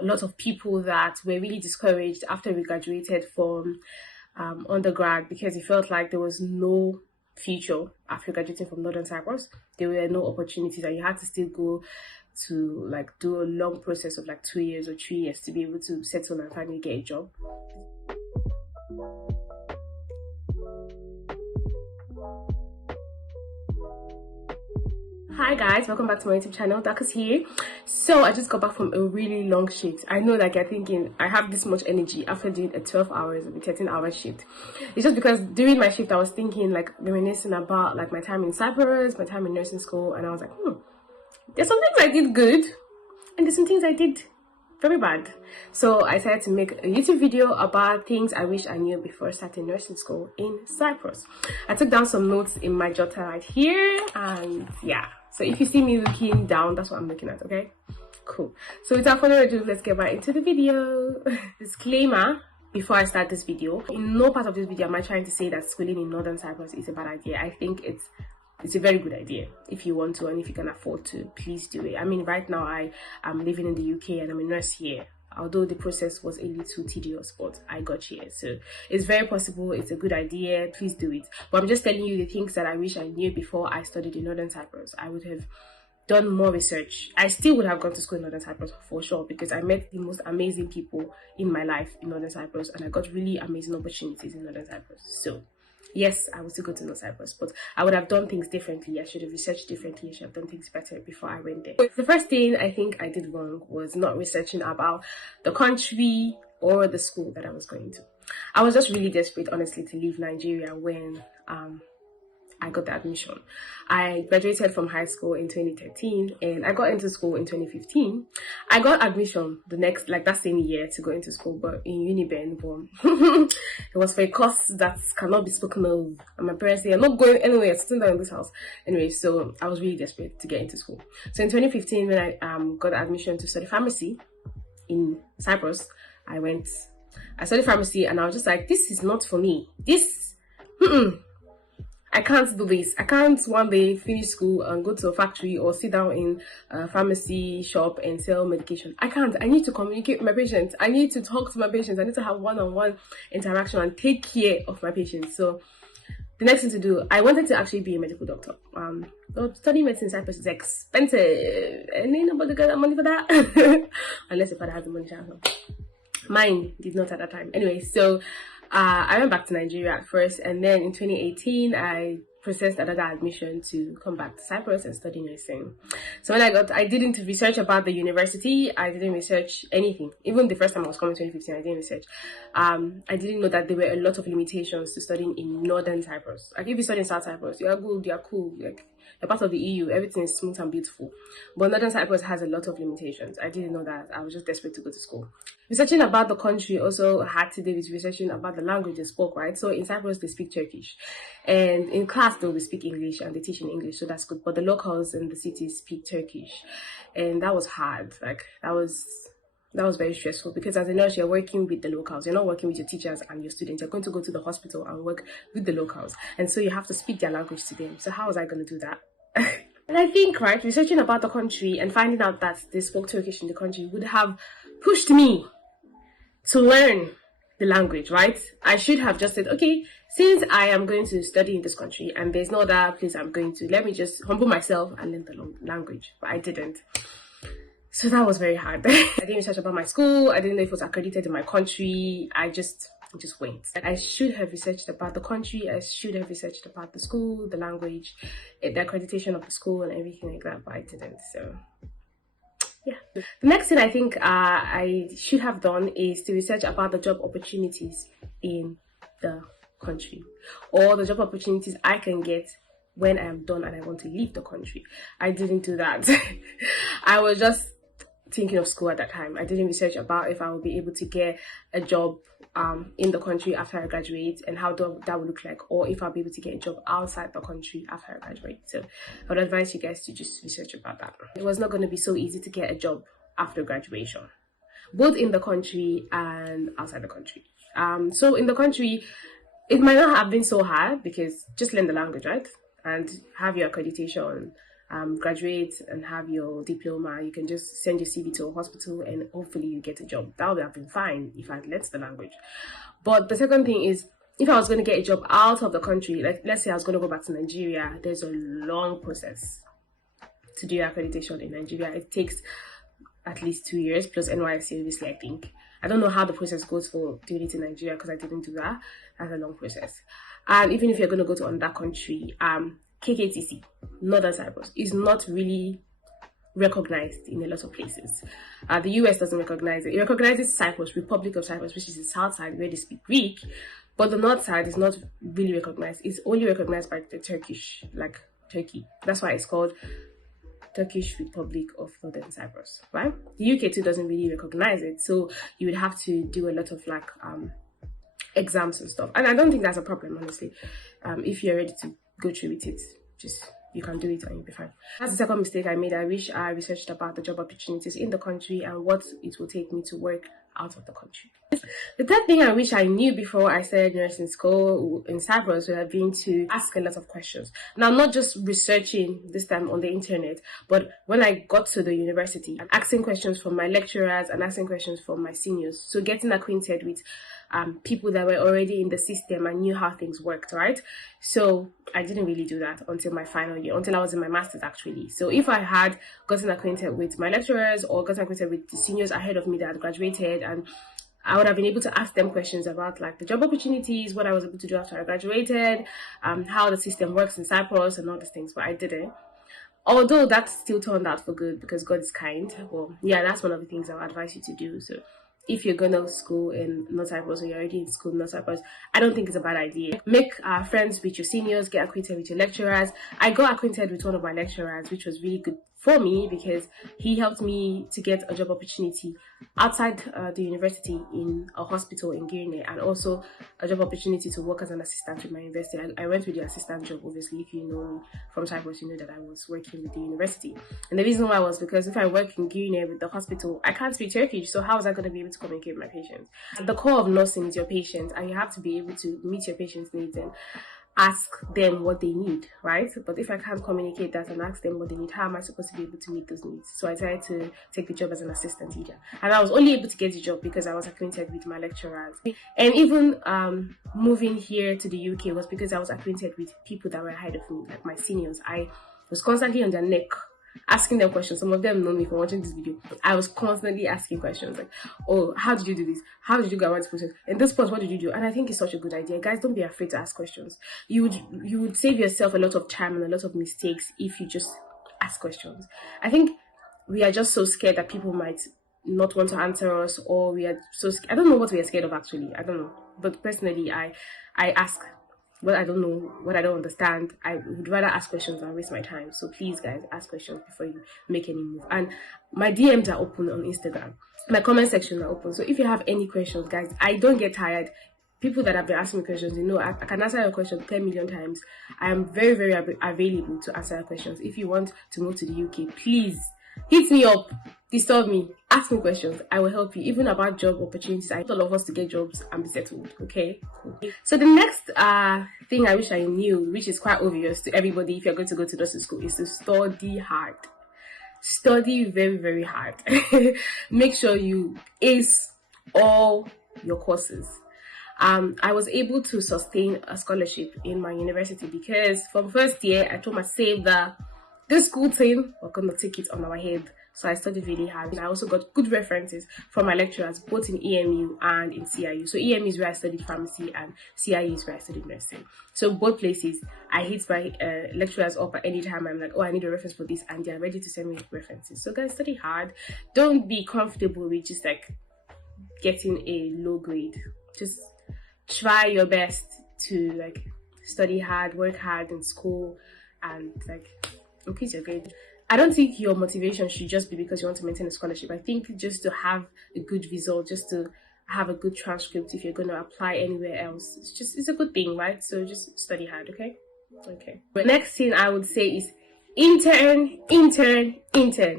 A lot of people that were really discouraged after we graduated from undergrad because it felt like there was no future after graduating from Northern Cyprus. There were no opportunities, and you had to still go to like do a long process of like 2 years or 3 years to be able to settle and finally get a job. Hi guys, welcome back to my YouTube channel. Dorcas here. So I just got back from a really long shift. I know, like, you're thinking I have this much energy after doing a 12 hours or a 13-hour shift. It's just because during my shift I was thinking, like, reminiscing about like my time in Cyprus, my time in nursing school, and I was like, there's some things I did good and there's some things I did very bad. So I decided to make a YouTube video about things I wish I knew before starting nursing school in Cyprus. I took down some notes in my jotter right here, and yeah, so if you see me looking down, that's what I'm looking at. Okay, cool. So without further ado, let's get right into the video. Disclaimer before I start this video: in no part of this video am I trying to say that schooling in Northern Cyprus is a bad idea. I think it's a very good idea. If you want to and if you can afford to, please do it. I mean, right now I am living in the UK and I'm a nurse here. Although the process was a little tedious, but I got here. So it's very possible, it's a good idea, please do it. But I'm just telling you the things that I wish I knew before I studied in Northern Cyprus. I would have done more research. I still would have gone to school in Northern Cyprus for sure, because I met the most amazing people in my life in Northern Cyprus, and I got really amazing opportunities in Northern Cyprus. So yes, I would still go to North Cyprus, but I would have done things differently. I should have researched differently. I should have done things better before I went there. The first thing I think I did wrong was not researching about the country or the school that I was going to. I was just really desperate, honestly, to leave Nigeria when I got the admission. I graduated from high school in 2013 and I got into school in 2015. I got admission the next, like that same year, to go into school, but in Uniben. It was for a course that cannot be spoken of, and my parents say I'm not going anywhere, sitting down in this house. Anyway, so I was really desperate to get into school. So in 2015, when I got admission to study pharmacy in Cyprus, I studied pharmacy and I was just like, this is not for me. I can't do this. I can't one day finish school and go to a factory or sit down in a pharmacy shop and sell medication. I can't. I need to communicate with my patients. I need to talk to my patients. I need to have one-on-one interaction and take care of my patients. So the next thing to do, I wanted to actually be a medical doctor. Studying medicine in Cyprus is expensive, and ain't nobody got money for that unless your father has the money. Mine did not at that time. Anyway, so I went back to Nigeria at first, and then in 2018 I processed another admission to come back to Cyprus and study nursing. So when I didn't research about the university. I didn't research anything. Even the first time I was coming in 2015, I didn't research. I didn't know that there were a lot of limitations to studying in Northern Cyprus. Like if you study in South Cyprus, you are good, you are cool, like you're part of the EU, everything is smooth and beautiful. But Northern Cyprus has a lot of limitations. I didn't know that. I was just desperate to go to school. Researching about the country also had to do with researching about the language they spoke, right? So in Cyprus, they speak Turkish. And in class, though, we speak English and they teach in English, so that's good. But the locals in the city speak Turkish. And that was hard. Like, that was very stressful, because as a nurse, you're working with the locals. You're not working with your teachers and your students. You're going to go to the hospital and work with the locals. And so you have to speak their language to them. So how was I going to do that? And I think, right, researching about the country and finding out that they spoke Turkish in the country would have pushed me to learn the language, right? I should have just said, okay, since I am going to study in this country and there's no other place I'm going to, let me just humble myself and learn the language. But I didn't. So that was very hard. I didn't research about my school. I didn't know if it was accredited in my country. I just went. I should have researched about the country. I should have researched about the school, the language, the accreditation of the school and everything like that, but I didn't. So yeah. The next thing I think I should have done is to research about the job opportunities in the country, or the job opportunities I can get when I am done and I want to leave the country. I didn't do that. I was just thinking of school at that time. I didn't research about if I would be able to get a job in the country after I graduate and how that would look like, or if I'll be able to get a job outside the country after I graduate. So I would advise you guys to just research about that. It was not going to be so easy to get a job after graduation, both in the country and outside the country. So in the country, it might not have been so hard, because just learn the language, right? And have your accreditation graduate and have your diploma, you can just send your CV to a hospital and hopefully you get a job. That would have been fine if I'd learnt the language. But the second thing is, if I was going to get a job out of the country, like let's say I was going to go back to Nigeria, there's a long process to do your accreditation in Nigeria. It takes at least 2 years plus NYSC, obviously, I think. I don't know how the process goes for doing it in Nigeria because I didn't do that. That's a long process. And even if you're going to go to another country, KKTC, Northern Cyprus, is not really recognized in a lot of places. The US doesn't recognize it. It recognizes Cyprus, Republic of Cyprus, which is the south side where they speak Greek, but the north side is not really recognized. It's only recognized by the Turkish, like Turkey. That's why it's called Turkish Republic of Northern Cyprus, right? The UK too doesn't really recognize it, so you would have to do a lot of like exams and stuff. And I don't think that's a problem, honestly. If you're ready to go through with it, just you can do it and you'll be fine. That's the second mistake I made. I wish I researched about the job opportunities in the country and what it will take me to work out of the country. The third thing I wish I knew before I started nursing school in Cyprus would have been to ask a lot of questions. Now, not just researching this time on the internet, but when I got to the university, asking questions from my lecturers and asking questions from my seniors. So getting acquainted with people that were already in the system and knew how things worked, right? So I didn't really do that until my final year, until I was in my master's actually. So if I had gotten acquainted with my lecturers or gotten acquainted with the seniors ahead of me that had graduated, and I would have been able to ask them questions about like the job opportunities, what I was able to do after I graduated, how the system works in Cyprus and all these things, but I didn't. Although that still turned out for good because God is kind. Well, yeah, that's one of the things I would advise you to do. So if you're going to school in North Cyprus or you're already in school in North Cyprus, I don't think it's a bad idea. Make friends with your seniors, get acquainted with your lecturers. I got acquainted with one of my lecturers, which was really good for me because he helped me to get a job opportunity outside the university in a hospital in Guinea, and also a job opportunity to work as an assistant with my university. I went with the assistant job, obviously. If you know me from Cyprus, you know that I was working with the university. And the reason why was because if I work in Guinea with the hospital, I can't speak Turkish, so how was I going to be able to communicate with my patients? The core of nursing is your patients, and you have to be able to meet your patients' needs and ask them what they need, right? But if I can't communicate that and ask them what they need, how am I supposed to be able to meet those needs? So I decided to take the job as an assistant teacher, and I was only able to get the job because I was acquainted with my lecturers. And even moving here to the UK was because I was acquainted with people that were ahead of me, like my seniors. I was constantly on their neck asking them questions. Some of them know me from watching this video. I was constantly asking questions like, oh, how did you do this? How did you go about this process? In this point, what did you do? And I think it's such a good idea. Guys, don't be afraid to ask questions. You would save yourself a lot of time and a lot of mistakes if you just ask questions. I think we are just so scared that people might not want to answer us, or we are so scared. I don't know what we are scared of actually. I don't know. But personally, I ask what I don't know, what I don't understand. I would rather ask questions than waste my time. So please, guys, ask questions before you make any move. And my DMs are open on Instagram. My comment section are open. So if you have any questions, guys, I don't get tired. People that have been asking me questions, you know, I can answer your question 10 million times. I am very, very available to answer your questions. If you want to move to the UK, please hit me up, disturb me, ask me questions. I will help you, even about job opportunities. I want all of us to get jobs and be settled. Okay, cool. So the next thing I wish I knew, which is quite obvious to everybody if you're going to go to nursing school, is to study hard. Study very, very hard. Make sure you ace all your courses. I was able to sustain a scholarship in my university because from first year I told myself that this school thing, we're going to take it on our head. So I studied really hard. And I also got good references from my lecturers, both in EMU and in CIU. So EMU is where I studied pharmacy and CIU is where I studied nursing. So both places, I hit my lecturers up at any time. I'm like, oh, I need a reference for this. And they're ready to send me references. So guys, study hard. Don't be comfortable with just like getting a low grade. Just try your best to like study hard, work hard in school, and like increase your grade. I don't think your motivation should just be because you want to maintain a scholarship. I think just to have a good result, just to have a good transcript if you're going to apply anywhere else, it's a good thing, right? So just study hard, okay? Okay. The next thing I would say is intern.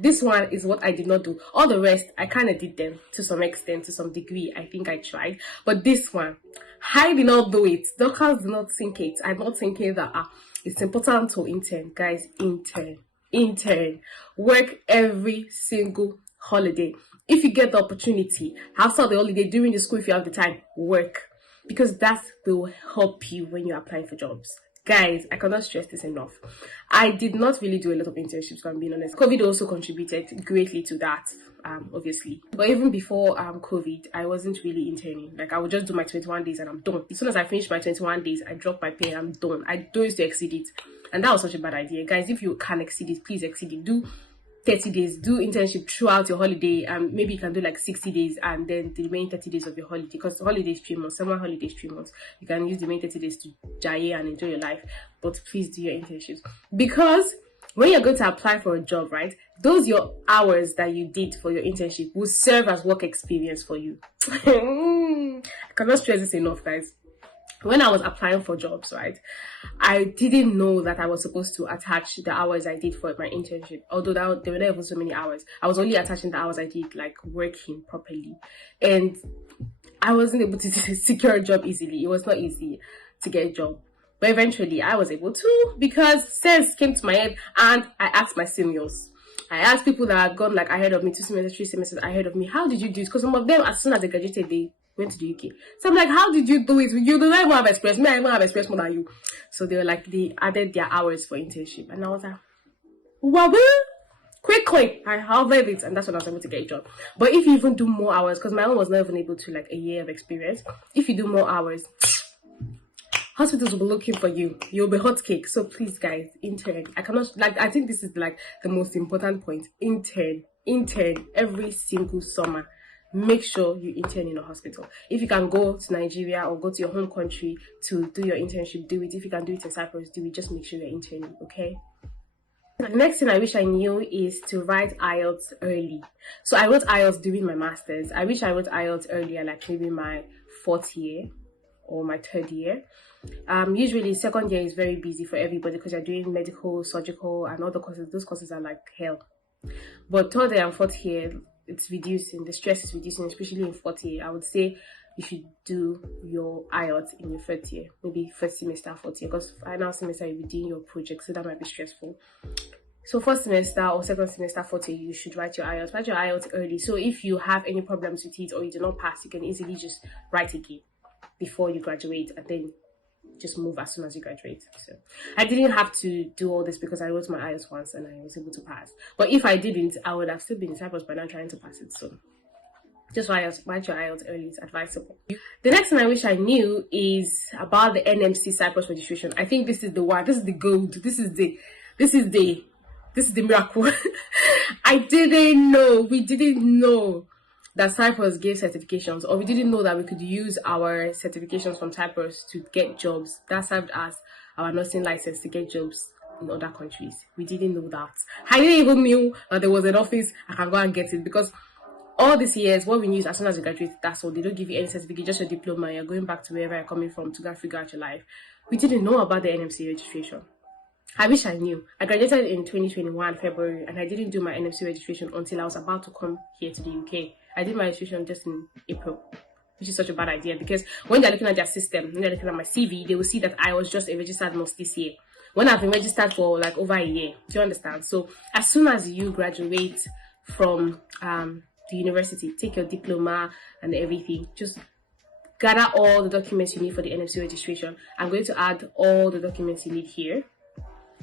This one is what I did not do. All the rest, I kind of did them to some extent, to some degree. I think I tried. But this one, I did not do it. Dorcas did not think it. I'm not thinking that it's important to intern. Guys, intern. intern. Work every single holiday. If you get the opportunity, outside the holiday, during the school, if you have the time, work. Because that will help you when you're applying for jobs. Guys, I cannot stress this enough. I did not really do a lot of internships, if I'm being honest. COVID also contributed greatly to that, obviously. But even before COVID, I wasn't really interning. Like, I would just do my 21 days and I'm done. As soon as I finish my 21 days, I drop my pay and I'm done. I don't used to exceed it. And that was such a bad idea. Guys, if you can exceed it, please exceed it. Do 30 days, do internship throughout your holiday, and maybe you can do like 60 days and then the remaining 30 days of your holiday, because the holiday is 3 months, summer holiday is 3 months. You can use the remaining 30 days to jaye and enjoy your life, but please do your internships, because when you're going to apply for a job, right, those your hours that you did for your internship will serve as work experience for you. I cannot stress this enough, guys. When I was applying for jobs, right, I didn't know that I was supposed to attach the hours I did for my internship. Although there were not even so many hours. I was only attaching the hours I did, like, working properly. And I wasn't able to secure a job easily. It was not easy to get a job. But eventually, I was able to, because sense came to my head and I asked my seniors. I asked people that had gone like ahead of me, 2 semesters, 3 semesters ahead of me, how did you do it? Because some of them, as soon as they graduated, they went to the UK. So I'm like, how did you do it? You don't even have experience. Me, I even have experience more than you. So they were like, they added their hours for internship. And I was like, wow, quickly, I halved it. And that's when I was able to get a job. But if you even do more hours, because my own was not even able to like a year of experience. If you do more hours, hospitals will be looking for you. You'll be hot cake. So please, guys, intern. I think this is like the most important point. Intern every single summer. Make sure you intern in a hospital. If you can go to Nigeria or go to your home country to do your internship, do it. If you can do it in Cyprus, do it. Just make sure you're interning, okay? The next thing I wish I knew is to write IELTS early. So I wrote IELTS during my master's. I wish I wrote IELTS earlier, like maybe my 4th year or my 3rd year. Usually second year is very busy for everybody because you're doing medical, surgical, and other courses. Those courses are like hell. But 3rd year and 4th year, it's reducing. The stress is reducing, especially in 4th year. I would say you should do your IELTS in your 3rd year, maybe 1st semester, 4th year, because final semester you'll be doing your project, so that might be stressful. So 1st semester or 2nd semester, 4th year, you should write your IELTS. Write your IELTS early. So if you have any problems with it or you do not pass, you can easily just write again before you graduate, and then just move as soon as you graduate. So I didn't have to do all this because I wrote my IELTS once and I was able to pass. But if I didn't, I would have still been in Cyprus by now trying to pass it. So just write your IELTS early. It's advisable. The next thing I wish I knew is about the NMC Cyprus registration. I think this is the one. This is the gold. This is the miracle. I didn't know. We didn't know that Cyprus gave certifications, or we didn't know that we could use our certifications from Cyprus to get jobs. That served as our nursing license to get jobs in other countries. We didn't know that. I didn't even know that there was an office I can go and get it, because all these years, what we knew is as soon as you graduate, that's all. They don't give you any certificate, just your diploma. You're going back to wherever you're coming from to go and figure out your life. We didn't know about the NMC registration. I wish I knew. I graduated in 2021 February, and I didn't do my NMC registration until I was about to come here to the UK. I did my registration just in April, which is such a bad idea, because when they're looking at their system, when they're looking at my CV, they will see that I was just a registered nurse this year, when I've been registered for like over a year. Do you understand? So as soon as you graduate from the university, take your diploma and everything, just gather all the documents you need for the NMC registration. I'm going to add all the documents you need here.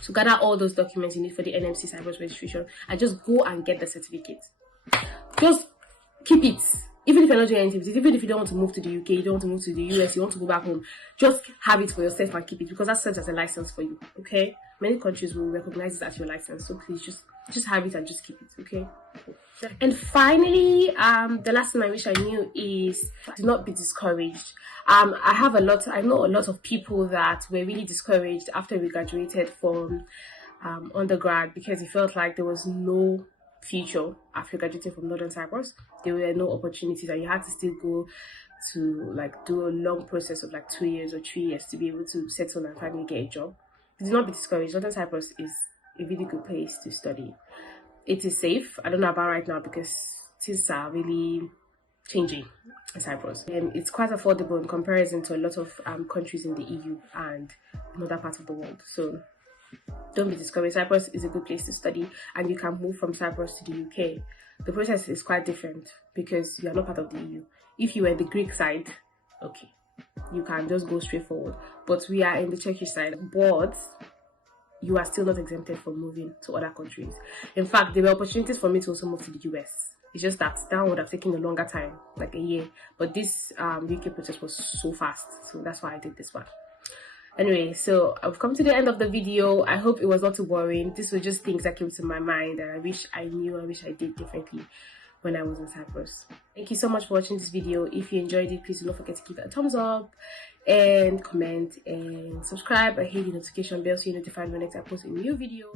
So gather all those documents you need for the NMC Cyprus registration and just go and get the certificate. Just keep it. Even if you're not doing anything, even if you don't want to move to the UK, you don't want to move to the US, you want to go back home, just have it for yourself and keep it, because that serves as a license for you, okay? Many countries will recognize it as your license, so please just have it and just keep it, okay? And finally, the last thing I wish I knew is do not be discouraged. I know a lot of people that were really discouraged after we graduated from undergrad, because it felt like there was no future after graduating from Northern Cyprus. There were no opportunities, and you had to still go to like do a long process of like 2 years or 3 years to be able to settle and finally get a job. Do not be discouraged. Northern Cyprus is a really good place to study. It is safe. I don't know about right now because things are really changing in Cyprus, and it's quite affordable in comparison to a lot of countries in the EU and in other parts of the world. So Don't be discouraged. Cyprus is a good place to study, and you can move from Cyprus to the UK. The process is quite different because you are not part of the EU. If you were the Greek side, okay, you can just go straight forward. But we are in the Turkish side. But you are still not exempted from moving to other countries. In fact, there were opportunities for me to also move to the US. It's just that would have taken a longer time, like a year. But this UK process was so fast, so that's why I did this one. Anyway, so I've come to the end of the video. I hope it was not too boring. These were just things that came to my mind that I wish I knew, I wish I did differently when I was in Cyprus. Thank you so much for watching this video. If you enjoyed it, please do not forget to give it a thumbs up and comment and subscribe and hit the notification bell so you're notified when next I post a new video.